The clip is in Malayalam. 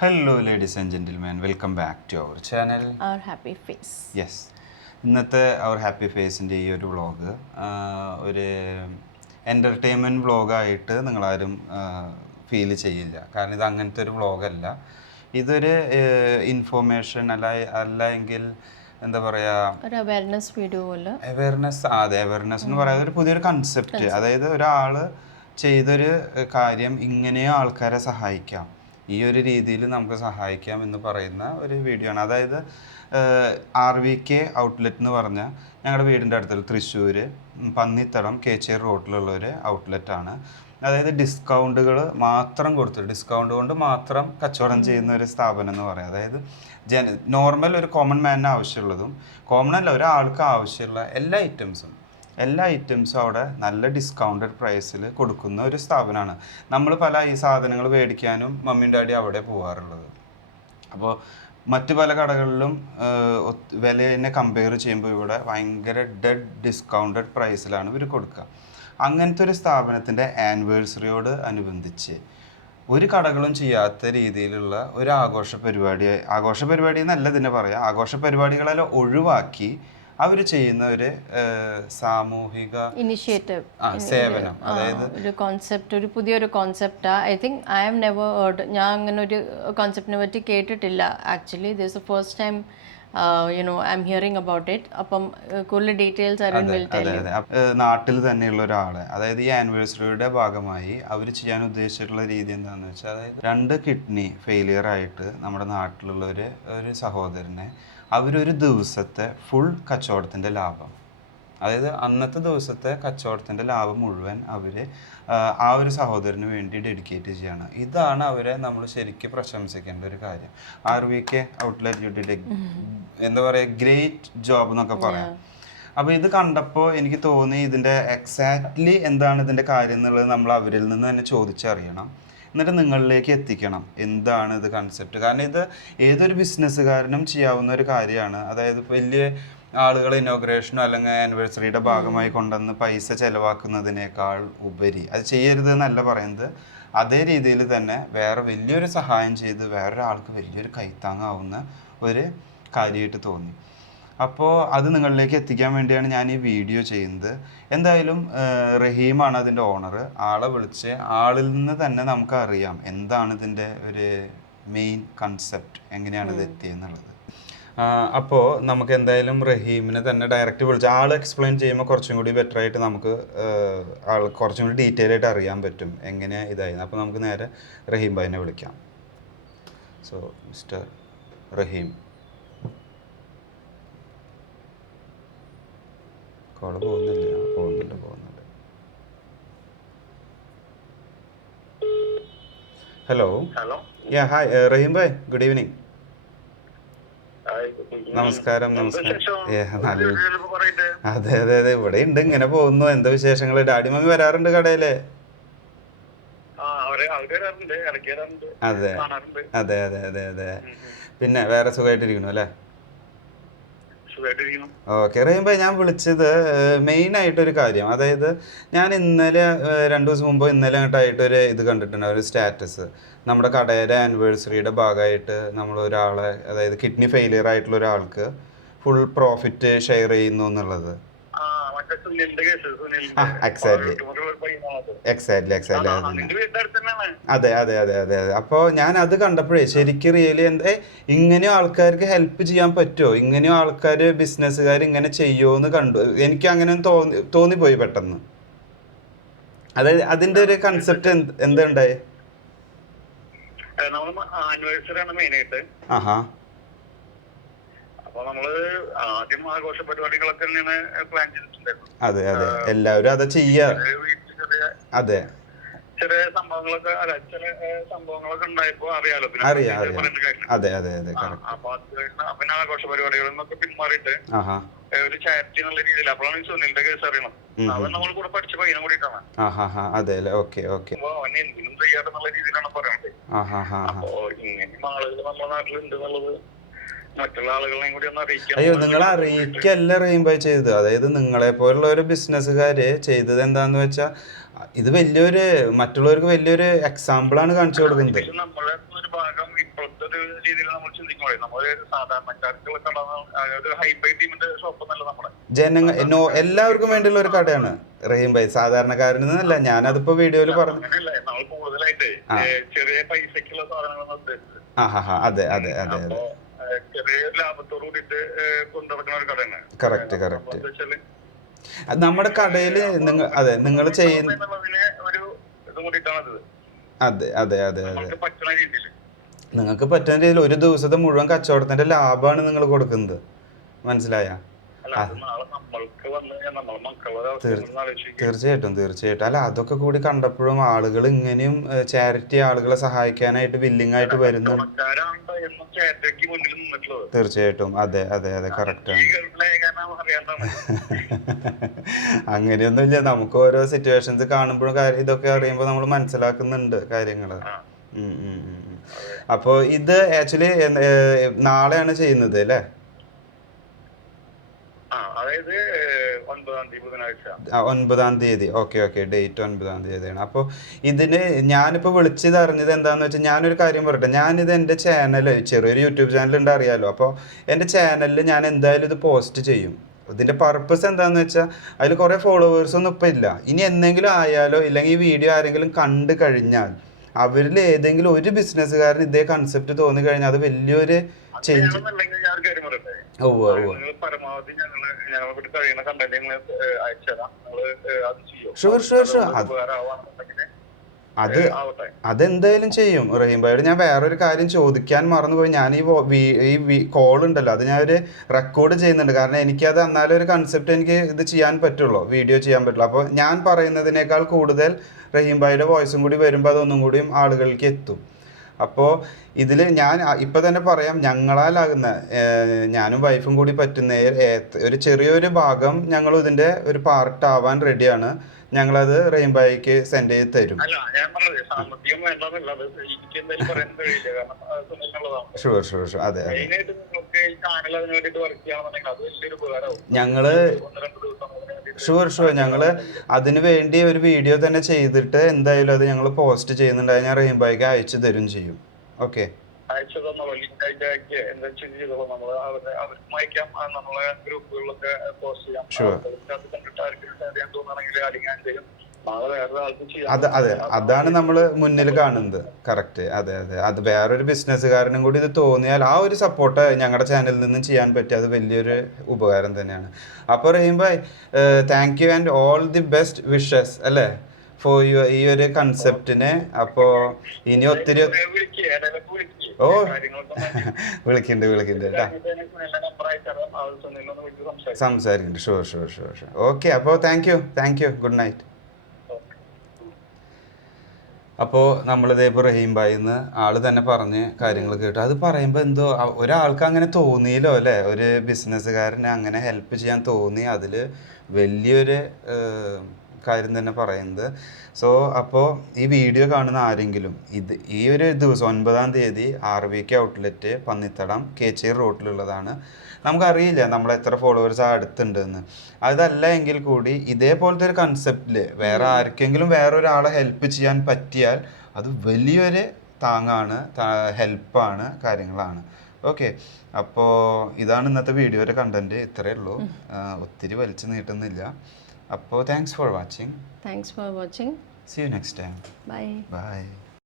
Hello, ladies and gentlemen. Welcome back to our channel. Our happy face. Yes. ഇന്നത്തെ അവർ ഹാപ്പി ഫേസിൻ്റെ ഈ ഒരു വ്ളോഗ് ഒരു എൻ്റർടൈൻമെൻറ്റ് വ്ളോഗായിട്ട് നിങ്ങളാരും ഫീൽ ചെയ്യില്ല. കാരണം ഇത് അങ്ങനത്തെ ഒരു വ്ളോഗല്ല. ഇതൊരു ഇൻഫോർമേഷൻ അല്ല എങ്കിൽ എന്താ പറയുക, ഒരു അവയർനെസ് വീഡിയോ പോലെ. അതെ, അവയർനെസ് എന്ന് പറയുന്നത് ഒരു പുതിയൊരു കൺസെപ്റ്റ്. അതായത് ഒരാൾ ചെയ്തൊരു കാര്യം ഇങ്ങനെയോ ആൾക്കാരെ സഹായിക്കാം, ഈ ഒരു രീതിയിൽ നമുക്ക് സഹായിക്കാം എന്ന് പറയുന്ന ഒരു വീഡിയോ ആണ്. അതായത് RVK ഔട്ട്ലെറ്റ് എന്ന് പറഞ്ഞാൽ ഞങ്ങളുടെ വീടിൻ്റെ അടുത്തുള്ള തൃശ്ശൂർ പന്നിത്തടം കേച്ചേരി റോഡിലുള്ള ഒരു ഔട്ട്ലെറ്റാണ്. അതായത് ഡിസ്കൗണ്ടുകൾ മാത്രം കൊടുത്തിട്ട് ഡിസ്കൗണ്ട് കൊണ്ട് മാത്രം കച്ചവടം ചെയ്യുന്ന ഒരു സ്ഥാപനം എന്ന് പറയാം. അതായത് നോർമൽ ഒരു കോമൺ മാനിന് ആവശ്യമുള്ളതും കോമൺ അല്ല ഒരാൾക്ക് ആവശ്യമുള്ള എല്ലാ ഐറ്റംസും അവിടെ നല്ല ഡിസ്കൗണ്ടഡ് പ്രൈസിൽ കൊടുക്കുന്ന ഒരു സ്ഥാപനമാണ്. നമ്മൾ പല ഈ സാധനങ്ങൾ മേടിക്കാനും മമ്മിയും ഡാഡി അവിടെ പോകാറുള്ളത്. അപ്പോൾ മറ്റു പല കടകളിലും വിലയെ കമ്പയർ ചെയ്യുമ്പോൾ ഇവിടെ ഭയങ്കര ഡെഡ് ഡിസ്കൗണ്ടഡ് പ്രൈസിലാണ് ഇവർ കൊടുക്കുക. അങ്ങനത്തെ ഒരു സ്ഥാപനത്തിൻ്റെ ആനിവേഴ്സറിയോട് അനുബന്ധിച്ച് ഒരു കടകളും ചെയ്യാത്ത രീതിയിലുള്ള ഒരു ആഘോഷ പരിപാടി എന്നല്ല ഇതിനെ പറയുക, ആഘോഷ പരിപാടികളെല്ലാം ഒഴിവാക്കി അവർ ചെയ്യുന്ന ഒരു സാമൂഹിക ഇനിഷ്യേറ്റീവ് സേവനം. അതായത് ഒരു കോൺസെപ്റ്റ്, ഒരു പുതിയൊരു കോൺസെപ്റ്റാണ്. I think I have never heard. ഞാൻ അങ്ങനെ ഒരു കോൺസെപ്റ്റിനെ പറ്റി കേട്ടിട്ടില്ല. Actually this first time I'm hearing about it. അപ്പം കൂടുതൽ ഡീറ്റെയിൽസ് നാട്ടിൽ തന്നെയുള്ള ഒരാളെ, അതായത് ഈ ആനിവേഴ്സറിയുടെ ഭാഗമായി അവർ ചെയ്യാൻ ഉദ്ദേശിച്ചിട്ടുള്ള രീതി എന്താണെന്ന് വെച്ചാൽ, അതായത് 2 കിഡ്നി ഫെയിലിയർ ആയിട്ട് നമ്മുടെ നാട്ടിലുള്ള ഒരു സഹോദരനെ അവരൊരു ദിവസത്തെ ഫുൾ കച്ചവടത്തിൻ്റെ ലാഭം, അതായത് അന്നത്തെ ദിവസത്തെ കച്ചവടത്തിൻ്റെ ലാഭം മുഴുവൻ അവർ ആ ഒരു സഹോദരന് വേണ്ടി ഡെഡിക്കേറ്റ് ചെയ്യാണ്. ഇതാണ് അവരെ നമ്മൾ ശരിക്കും പ്രശംസിക്കേണ്ട ഒരു കാര്യം. RVK ഔട്ട്ലെറ്റ് യു ഡിഡ് എന്താ പറയുക, ഗ്രേറ്റ് ജോബ് എന്നൊക്കെ പറയാം. അപ്പോൾ ഇത് കണ്ടപ്പോൾ എനിക്ക് തോന്നി ഇതിൻ്റെ എക്സാക്ട്ലി എന്താണ് ഇതിൻ്റെ കാര്യം എന്നുള്ളത് നമ്മൾ അവരിൽ നിന്ന് തന്നെ ചോദിച്ചറിയണം, എന്നിട്ട് നിങ്ങളിലേക്ക് എത്തിക്കണം എന്താണ് ഇത് കൺസെപ്റ്റ്. കാരണം ഇത് ഏതൊരു ബിസിനസ്സുകാരനും ചെയ്യാവുന്ന ഒരു കാര്യമാണ്. അതായത് വലിയ ആളുകൾ ഇനോഗ്രേഷനോ അല്ലെങ്കിൽ ആനിവേഴ്സറിയുടെ ഭാഗമായി കൊണ്ടുവന്ന് പൈസ ചിലവാക്കുന്നതിനേക്കാൾ ഉപരി അത് ചെയ്യരുത് എന്നല്ല പറയുന്നത്, അതേ രീതിയിൽ തന്നെ വേറെ വലിയൊരു സഹായം ചെയ്ത് വേറൊരാൾക്ക് വലിയൊരു കൈത്താങ്ങാവുന്ന ഒരു കാര്യമായിട്ട് തോന്നി. അപ്പോൾ അത് നിങ്ങളിലേക്ക് എത്തിക്കാൻ വേണ്ടിയാണ് ഞാൻ ഈ വീഡിയോ ചെയ്യുന്നത്. എന്തായാലും റഹീമാണ് അതിൻ്റെ ഓണർ. ആളെ വിളിച്ച് ആളിൽ നിന്ന് തന്നെ നമുക്കറിയാം എന്താണ് ഇതിൻ്റെ ഒരു മെയിൻ കൺസെപ്റ്റ്, എങ്ങനെയാണ് ഇത് എത്തിയെന്നുള്ളത്. അപ്പോൾ നമുക്ക് എന്തായാലും റഹീമിനെ തന്നെ ഡയറക്റ്റ് വിളിച്ച് ആൾ എക്സ്പ്ലെയിൻ ചെയ്യുമ്പോൾ കുറച്ചും കൂടി ബെറ്റർ ആയിട്ട് നമുക്ക് കുറച്ചും കൂടി ഡീറ്റെയിൽ ആയിട്ട് അറിയാൻ പറ്റും എങ്ങനെ ഇതായിരുന്നു. അപ്പോൾ നമുക്ക് നേരെ റഹീം ഭായിനെ വിളിക്കാം. സോ മിസ്റ്റർ റഹീം, കോള് പോകുന്നുണ്ട്. ഹലോ. ഹായ് റഹീം ഭായ്, ഗുഡ് ഈവനിങ്. നമസ്കാരം. അതെ, ഇവിടെ ഉണ്ട്, ഇങ്ങനെ പോകുന്നു. എന്താ വിശേഷങ്ങൾ? ഡാഡി മമ്മി വരാറുണ്ട് കടയിലെ? അതെ. പിന്നെ വേറെ സുഖമായിട്ടിരിക്കണു അല്ലേ? ഓക്കെ റഹീം ഭായ്, ഞാൻ വിളിച്ചത് മെയിനായിട്ടൊരു കാര്യം. അതായത് ഞാൻ ഇന്നലെ 2 ദിവസം മുമ്പ് അങ്ങോട്ടായിട്ടൊരു ഇത് കണ്ടിട്ടുണ്ട്, ഒരു സ്റ്റാറ്റസ്. നമ്മുടെ കടയുടെ ആനിവേഴ്സറിയുടെ ഭാഗമായിട്ട് നമ്മൾ ഒരാളെ, അതായത് കിഡ്നി ഫെയിലിയർ ആയിട്ടുള്ള ഒരാൾക്ക് ഫുൾ പ്രോഫിറ്റ് ഷെയർ ചെയ്യുന്നു എന്നുള്ളത്. എക്സാക്ട്ലി അതെ. അപ്പോൾ ഞാൻ അത് കണ്ടപ്പോഴേ ശരിക്കും റിയലി ഇങ്ങനെയോ ആൾക്കാർക്ക് ഹെൽപ്പ് ചെയ്യാൻ പറ്റുമോ, ഇങ്ങനെയോ ആൾക്കാർ ബിസിനസ്സുകാർ ഇങ്ങനെ ചെയ്യുമോ എന്ന് കണ്ടു. എനിക്ക് അങ്ങനെ തോന്നിപ്പോയി പെട്ടെന്ന്. അതായത് അതിന്റെ ഒരു കൺസെപ്റ്റ് എന്താ ഉണ്ടായേ? അതെ, എല്ലാവരും അത് ചെയ്യാ. അതെ, ചെറിയ സംഭവങ്ങളൊക്കെ ഉണ്ടായപ്പോ അറിയാലോ. അതെ. അപ്പൊ പിന്നെ ആഘോഷ പരിപാടികളിൽ നിന്നൊക്കെ പിന്മാറിയിട്ട് ഒരു ചാരിറ്റി എന്നുള്ള രീതിയിൽ അപ്പോഴാണ് സുനിലിന്റെ കേസ് അറിയണം. അവൻ നമ്മൾ കൂടെ പഠിച്ച പയ്യനും കൂടിയിട്ടാണ്. അവൻ എന്തിനും ചെയ്യാറെന്നുള്ള രീതിയിലാണ് പറയുന്നത്. അപ്പൊ ഇങ്ങനെ ആളുകൾ നമ്മുടെ നാട്ടിലുണ്ട് എന്നുള്ളത് മറ്റുള്ള ആളുകളെയും കൂടി ഒന്ന് അറിയിക്കാം. അയ്യോ, നിങ്ങൾ അറിയിക്കല്ല റഹീം ഭായ് ചെയ്തത്. അതായത് നിങ്ങളെ പോലുള്ള ഒരു ബിസിനസ്സുകാര് ചെയ്തത് എന്താന്ന് വെച്ചാൽ ഇത് വലിയൊരു മറ്റുള്ളവർക്ക് വലിയൊരു എക്സാമ്പിൾ ആണ് കാണിച്ചു കൊടുക്കുന്നത്. നമ്മളെ ഒരു ഭാഗം ഇപ്പോഴത്തെ ചിന്തിക്കുമ്പോഴേ നമ്മള് സാധാരണക്കാർക്കുള്ള കട ഒരു ഹൈഫൈ ടീമിന്റെ ഷോപ്പ് എന്നല്ല നമ്മുടെ എല്ലാവർക്കും വേണ്ടിയുള്ള ഒരു കടയാണ് റഹീം ഭായ്, സാധാരണക്കാരനല്ല. ഞാനതിപ്പോ വീഡിയോയിൽ പറഞ്ഞു. അങ്ങനെയല്ല, നമ്മൾ കൂടുതലായിട്ട് ചെറിയ പൈസക്കുള്ള സാധനങ്ങൾ ഉദ്ദേശിച്ചത്. അതെ അതെ അതെ അതെ, ചെറിയ ലാഭത്തോട് കൂടിയിട്ട് കൊണ്ടുനടക്കുന്ന ഒരു കടയാണ്. Correct correct. നമ്മുടെ കടയില് അതെ നിങ്ങൾ ചെയ്യുന്ന ഒരു ഇത് കൂടിയിട്ടാണ്. അതെ അതെ അതെ അതെ, പറ്റുന്ന രീതിയിൽ നിങ്ങൾക്ക് പറ്റുന്ന രീതിയിൽ ഒരു ദിവസത്തെ മുഴുവൻ കച്ചവടത്തിന്റെ ലാഭമാണ് നിങ്ങൾ കൊടുക്കുന്നത്. മനസ്സിലായ? തീർച്ചയായിട്ടും തീർച്ചയായിട്ടും. അല്ല, അതൊക്കെ കൂടി കണ്ടപ്പോഴും ആളുകൾ ഇങ്ങനെയും ചാരിറ്റി ആളുകളെ സഹായിക്കാനായിട്ട് വില്ലിങ് ആയിട്ട് വരുന്നുണ്ട്. തീർച്ചയായിട്ടും. അതെ അതെ അതെ, കറക്റ്റാണ്. അങ്ങനെയൊന്നുമില്ല, നമുക്ക് ഓരോ സിറ്റുവേഷൻസ് കാണുമ്പോഴും ഇതൊക്കെ അറിയുമ്പോൾ നമ്മൾ മനസ്സിലാക്കുന്നുണ്ട് കാര്യങ്ങള്. അപ്പൊ ഇത് ആക്ച്വലി നാളെയാണ് ചെയ്യുന്നത് അല്ലേ? 9-ാം തീയതി. ഓക്കെ ഓക്കെ, ഡേറ്റ് 9-ാം തീയതിയാണ്. അപ്പോൾ ഇതിന് ഞാനിപ്പോൾ വിളിച്ചത് അറിഞ്ഞത് എന്താണെന്ന് വെച്ചാൽ, ഞാനൊരു കാര്യം പറയട്ടെ. ഞാനിത് എൻ്റെ ചാനൽ, ചെറിയൊരു യൂട്യൂബ് ചാനൽ ഉണ്ട്, അറിയാലോ. അപ്പോൾ എൻ്റെ ചാനലിൽ ഞാൻ എന്തായാലും ഇത് പോസ്റ്റ് ചെയ്യും. ഇതിൻ്റെ പർപ്പസ് എന്താണെന്ന് വെച്ചാൽ, അതിൽ കുറേ ഫോളോവേഴ്സൊന്നും ഇപ്പം ഇല്ല. ഇനി എന്തെങ്കിലും ആയാലോ, ഇല്ലെങ്കിൽ ഈ വീഡിയോ ആരെങ്കിലും കണ്ടു കഴിഞ്ഞാൽ അവരിൽ ഏതെങ്കിലും ഒരു ബിസിനസ്സുകാരൻ ഇതേ കൺസെപ്റ്റ് തോന്നി കഴിഞ്ഞാൽ അത് വലിയൊരു ചേഞ്ച്. പരമാവധി ഞങ്ങളെ കഴിയുന്ന കണ്ടന്റ് അയച്ചുതരാം. ഷുവർ ഷുവർ ഷുവർ, അതെന്തായാലും ചെയ്യും റഹീം ഭായിയോട്. ഞാൻ വേറൊരു കാര്യം ചോദിക്കാൻ മറന്നുപോയി. ഞാൻ ഈ കോൾ ഉണ്ടല്ലോ, അത് ഞാനൊരു റെക്കോർഡ് ചെയ്യുന്നുണ്ട്. കാരണം എനിക്കത് എന്നാലും ഒരു കൺസെപ്റ്റ് എനിക്ക് ഇത് ചെയ്യാൻ പറ്റുള്ളൂ, വീഡിയോ ചെയ്യാൻ പറ്റുള്ളൂ. അപ്പോൾ ഞാൻ പറയുന്നതിനേക്കാൾ കൂടുതൽ റഹീം ഭായിയുടെ വോയിസും കൂടി വരുമ്പോൾ അതൊന്നും കൂടിയും ആളുകൾക്ക് എത്തും. അപ്പോൾ ഇതിൽ ഞാൻ ഇപ്പം തന്നെ പറയാം, ഞങ്ങളാലാകുന്ന, ഞാനും വൈഫും കൂടി പറ്റുന്ന ഒരു ചെറിയൊരു ഭാഗം ഞങ്ങൾ ഇതിൻ്റെ ഒരു പാർട്ടാവാൻ റെഡിയാണ്. ഞങ്ങളത് റഹീം ഭായിക്ക് സെൻഡ് ചെയ്ത് തരും. Sure sure sure. അതെ അതെ, ഞങ്ങള് ഷുവർ ഷുവർ ഞങ്ങള് അതിനു വേണ്ടി ഒരു വീഡിയോ തന്നെ ചെയ്തിട്ട് എന്തായാലും അത് ഞങ്ങൾ പോസ്റ്റ് ചെയ്യുന്നുണ്ടായി. ഞാൻ റഹീം ഭായിക്ക് അയച്ചു തരും ചെയ്യും. ഓക്കെ, അയച്ചു തന്നോളൂ, ലിങ്ക് അയച്ചൊക്കെ എന്താ ചെയ്തോളൂ. നമ്മൾ അവർക്കും അയക്കാം, നമ്മളെ ഗ്രൂപ്പുകളിലൊക്കെ പോസ്റ്റ് ചെയ്യാം. തോന്നുകയാണെങ്കിൽ അടിക്കാൻ ചെയ്യും. അതെ, അതാണ് നമ്മൾ മുന്നിൽ കാണുന്നത്. കറക്റ്റ്. അതെ അതെ, അത് വേറൊരു ബിസിനസ്സുകാരനും കൂടി ഇത് തോന്നിയാൽ ആ ഒരു സപ്പോർട്ട് ഞങ്ങളുടെ ചാനലിൽ നിന്നും ചെയ്യാൻ പറ്റിയ അത് വലിയൊരു ഉപകാരം തന്നെയാണ്. അപ്പോൾ Rahim bhai, thank you and all the best wishes അല്ലേ ഫോർ ഈ ഒരു കൺസെപ്റ്റിന്. അപ്പോൾ ഇനി ഒത്തിരി ഓ വിളിക്കുന്നുണ്ട് കേട്ടോ, സംസാരിക്കുന്നുണ്ട്. Sure sure sure sure. Okay, അപ്പോൾ താങ്ക് യു, ഗുഡ് നൈറ്റ്. അപ്പോൾ നമ്മളിതേപ്പോൾ റഹീം ഭായിന്ന് ആള് തന്നെ പറഞ്ഞ് കാര്യങ്ങൾ കേട്ടു. അത് പറയുമ്പോൾ എന്തോ ഒരാൾക്ക് അങ്ങനെ തോന്നിയല്ലോ അല്ലേ, ഒരു ബിസിനസ്സുകാരനെ അങ്ങനെ ഹെൽപ്പ് ചെയ്യാൻ തോന്നി. അതിൽ വലിയൊരു കാര്യം തന്നെ പറയുന്നത്. സോ അപ്പോൾ ഈ വീഡിയോ കാണുന്ന ആരെങ്കിലും ഈ ഒരു ദിവസം 9-ാം തീയതി RVK ഔട്ട്ലെറ്റ് പന്നിത്തടം കേച്ചേരി റോട്ടിലുള്ളതാണ്. നമുക്കറിയില്ല നമ്മൾ എത്ര ഫോളോവേഴ്സ് അടുത്തുണ്ടെന്ന്. അതല്ല എങ്കിൽ കൂടി ഇതേപോലത്തെ ഒരു കൺസെപ്റ്റിൽ വേറെ ആർക്കെങ്കിലും വേറൊരാളെ ഹെൽപ്പ് ചെയ്യാൻ പറ്റിയാൽ അത് വലിയൊരു താങ്ങാണ്, ഹെൽപ്പാണ്, കാര്യങ്ങളാണ്. ഓക്കെ, അപ്പോൾ ഇതാണ് ഇന്നത്തെ വീഡിയോയുടെ കണ്ടന്റ്. ഇത്രയേ ഉള്ളൂ, ഒത്തിരി വലിച്ചു നീട്ടുന്നില്ല. അപ്പോൾ thanks for watching. See you next time. Bye.